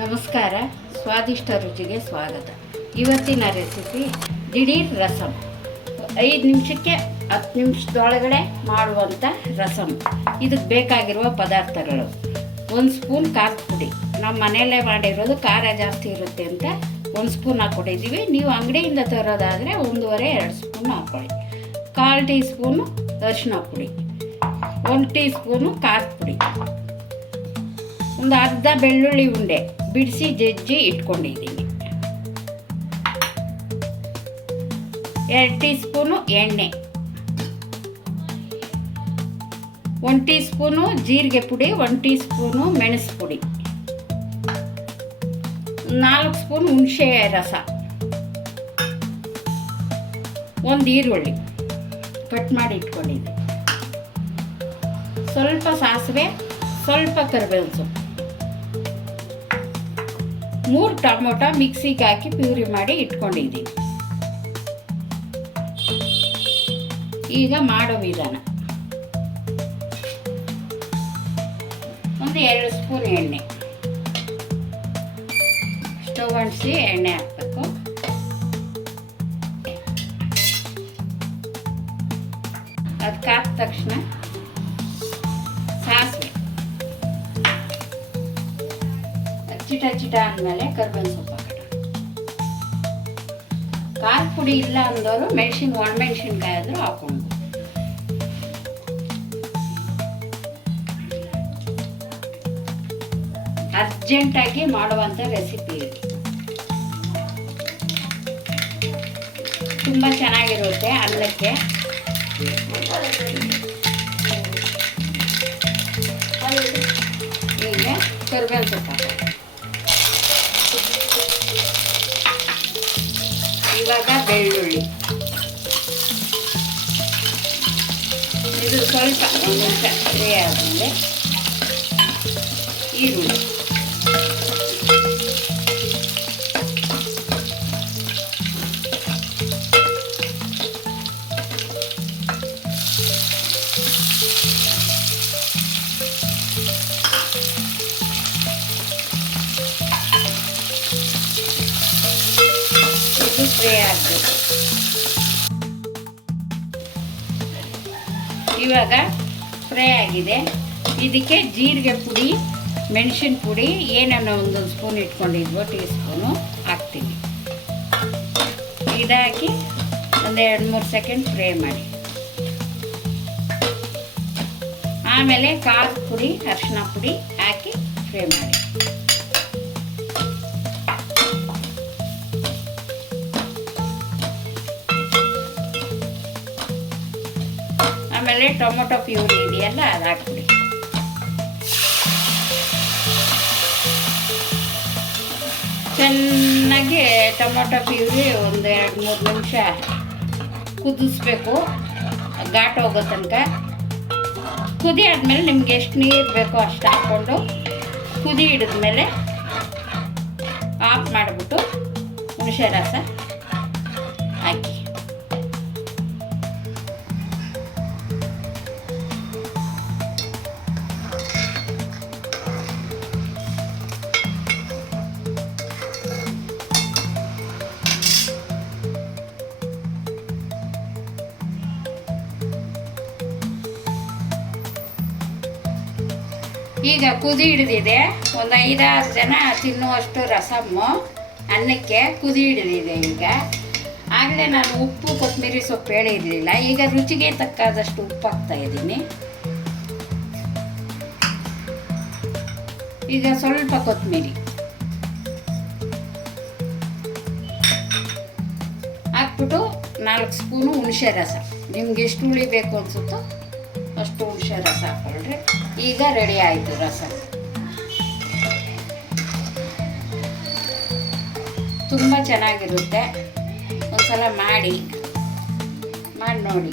ನಮಸ್ಕಾರ, ಸ್ವಾದಿಷ್ಟ ರುಚಿಗೆ ಸ್ವಾಗತ. ಇವತ್ತಿನ ರೆಸಿಪಿ ದಿಢೀರ್ ರಸಮ್. 5 ನಿಮಿಷಕ್ಕೆ 10 ನಿಮಿಷದೊಳಗಡೆ ಮಾಡುವಂಥ ರಸಮ್. ಇದಕ್ಕೆ ಬೇಕಾಗಿರುವ ಪದಾರ್ಥಗಳು: 1 ಸ್ಪೂನ್ ಖಾರದ ಪುಡಿ. ನಮ್ಮ ಮನೆಯಲ್ಲೇ ಮಾಡಿರೋದು ಖಾರ ಜಾಸ್ತಿ ಇರುತ್ತೆ ಅಂತ 1 ಸ್ಪೂನ್ ಹಾಕ್ಕೊಂಡಿದ್ದೀವಿ. ನೀವು ಅಂಗಡಿಯಿಂದ ತರೋದಾದರೆ 1.5-2 ಸ್ಪೂನ್ ಹಾಕ್ಕೊಳ್ಳಿ. 1/4 ಟೀ ಸ್ಪೂನು ಅರಿಶಿನ ಪುಡಿ, 1 ಟೀ ಸ್ಪೂನು ಖಾರದ ಪುಡಿ, ಒಂದು ಅರ್ಧ ಬೆಳ್ಳುಳ್ಳಿ ಉಂಡೆ ಬಿಡಿಸಿ ಜಜ್ಜಿ ಇಟ್ಕೊಂಡಿದ್ದೀನಿ, 2 ಟೀ ಸ್ಪೂನು ಎಣ್ಣೆ, 1 ಟೀ ಸ್ಪೂನು ಜೀರಿಗೆ ಪುಡಿ, 1 ಟೀ ಸ್ಪೂನು ಮೆಣಸು ಪುಡಿ, 4 ಸ್ಪೂನ್ ಹುಣಸೆ ರಸ, 1 ಈರುಳ್ಳಿ ಕಟ್ ಮಾಡಿ ಇಟ್ಕೊಂಡಿದ್ದೀನಿ, ಸ್ವಲ್ಪ ಸಾಸಿವೆ, ಸ್ವಲ್ಪ ಕರಿಬೇವಿನ ಸೊಪ್ಪು, 3 ಟೊಮೊಟೊ ಮಿಕ್ಸಿಗೆ ಹಾಕಿ ಪ್ಯೂರಿ ಮಾಡಿ ಇಟ್ಕೊಂಡಿದ್ದೀನಿ. ಈಗ ಮಾಡೋ ವಿಧಾನ: 2 ಸ್ಪೂನ್ ಎಣ್ಣೆ, ಸ್ಟವ್ ಅಂಟಿಸಿ ಎಣ್ಣೆ ಹಾಕಬೇಕು. ಅದು ಕಾದ ತಕ್ಷಣ ಸಾಸಿವೆ, ಚಿಟ ಅಂದಮೇಲೆ ಕರಿಬೇವಿನ ಸೊಪ್ಪು ಹಾಕೋಣ. ಖಾರದ ಪುಡಿ ಇಲ್ಲ ಅಂದವರು ಒಣಮೆಣಸಿನ್ಕಾಯಿ ಆದರೂ ಹಾಕೊಂಡು. ಅರ್ಜೆಂಟಾಗಿ ಮಾಡುವಂಥ ರೆಸಿಪಿ ಇದು. ತುಂಬ ಚೆನ್ನಾಗಿರುತ್ತೆ ಅನ್ನಕ್ಕೆ. ಈಗ ಕರಿಬೇವಿನ ಸೊಪ್ಪು ಹಾಕೋಣ. ಇವಾಗ ಬೆಳ್ಳುಳ್ಳಿ, ಇದು ಸ್ವಲ್ಪ 1 ನಿಮಿಷ ಫ್ರೈ ಆದಮೇಲೆ ಈರುಳ್ಳಿ, ಫ್ರೈ ಆಗಬೇಕು. ಇವಾಗ ಫ್ರೈ ಆಗಿದೆ. ಇದಕ್ಕೆ ಜೀರಿಗೆ ಪುಡಿ, ಮೆಣಸಿನ ಪುಡಿ ಏನನ್ನ 1 ಸ್ಪೂನ್ ಇಟ್ಕೊಂಡಿದ್ವೋ ಟೀ ಸ್ಪೂನು ಹಾಕ್ತೀವಿ. ಇದಾಕಿ ಒಂದು 2-3 ಸೆಕೆಂಡ್ ಫ್ರೈ ಮಾಡಿ. ಆಮೇಲೆ ಖಾರದ ಪುಡಿ, ಅರಿಶಿನ ಪುಡಿ ಹಾಕಿ ಫ್ರೈ ಮಾಡಿ. ಆಮೇಲೆ ಟೊಮೊಟೊ ಪ್ಯೂರಿ ಇದೆಯಲ್ಲ ಅದು ಹಾಕ್ಬಿಡಿ. ಚೆನ್ನಾಗಿ ಟೊಮೊಟೊ ಪ್ಯೂರಿ ಒಂದು 2-3 ನಿಮಿಷ ಕುದಿಸ್ಬೇಕು, ಘಾಟ್ ಹೋಗೋ ತನಕ. ಕುದಿ ಆದಮೇಲೆ ನಿಮ್ಗೆ ಎಷ್ಟು ನೀರು ಬೇಕೋ ಅಷ್ಟು ಹಾಕ್ಕೊಂಡು ಕುದಿ ಹಿಡಿದ್ಮೇಲೆ ಆಫ್ ಮಾಡಿಬಿಟ್ಟು ಹುಣಸೆ ರಸ ಹಾಕಿ. ಈಗ ಕುದಿ ಹಿಡಿದಿದೆ. ಒಂದು 5-6 ಜನ ತಿನ್ನುವಷ್ಟು ರಸಮ್ಮು ಅನ್ನಕ್ಕೆ ಕುದಿ ಹಿಡಿದಿದೆ. ಈಗ ಆಗಲೇ ನಾನು ಉಪ್ಪು ಕೊತ್ತಂಬರಿ ಸೊಪ್ಪು ಹೇಳಿರಲಿಲ್ಲ. ಈಗ ರುಚಿಗೆ ತಕ್ಕಾದಷ್ಟು ಉಪ್ಪು ಹಾಕ್ತಾ ಇದ್ದೀನಿ. ಈಗ ಸ್ವಲ್ಪ ಕೊತ್ತಂಬರಿ ಹಾಕ್ಬಿಟ್ಟು 4 ಸ್ಪೂನು ಹುಣಸೆ ರಸ, ನಿಮ್ಗೆ ಎಷ್ಟು ಹುಳಿ ಬೇಕು ಅನಿಸುತ್ತೋ ಅಷ್ಟು ಹುಣಸೆ ರಸ ಹಾಕ್ಕೊಳ್ರಿ. ಈಗ ರೆಡಿ ಆಯಿತು ರಸ. ತುಂಬ ಚೆನ್ನಾಗಿರುತ್ತೆ. ಒಂದ್ಸಲ ಮಾಡಿ ನೋಡಿ.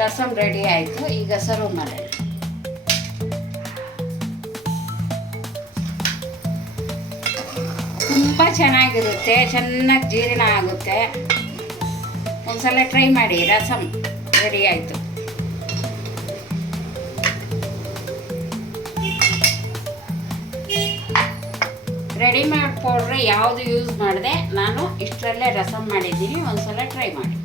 ರಸಮ್ ರೆಡಿ ಆಯಿತು. ಈಗ ಸರ್ವ್ ಮಾಡೋಣ. ತುಂಬ ಚೆನ್ನಾಗಿರುತ್ತೆ, ಚೆನ್ನಾಗಿ ಜೀರ್ಣ ಆಗುತ್ತೆ. ಒಂದ್ಸಲ ಟ್ರೈ ಮಾಡಿ. ರಸಮ್ ರೆಡಿ ಆಯಿತು. ರೆಡಿಮೇಡ್ ಪೌಡ್ರ್ ಯಾವುದು ಯೂಸ್ ಮಾಡಿದೆ, ನಾನು ಇಷ್ಟರಲ್ಲೇ ರಸಮ್ ಮಾಡಿದ್ದೀನಿ. ಒಂದ್ಸಲ ಟ್ರೈ ಮಾಡಿ.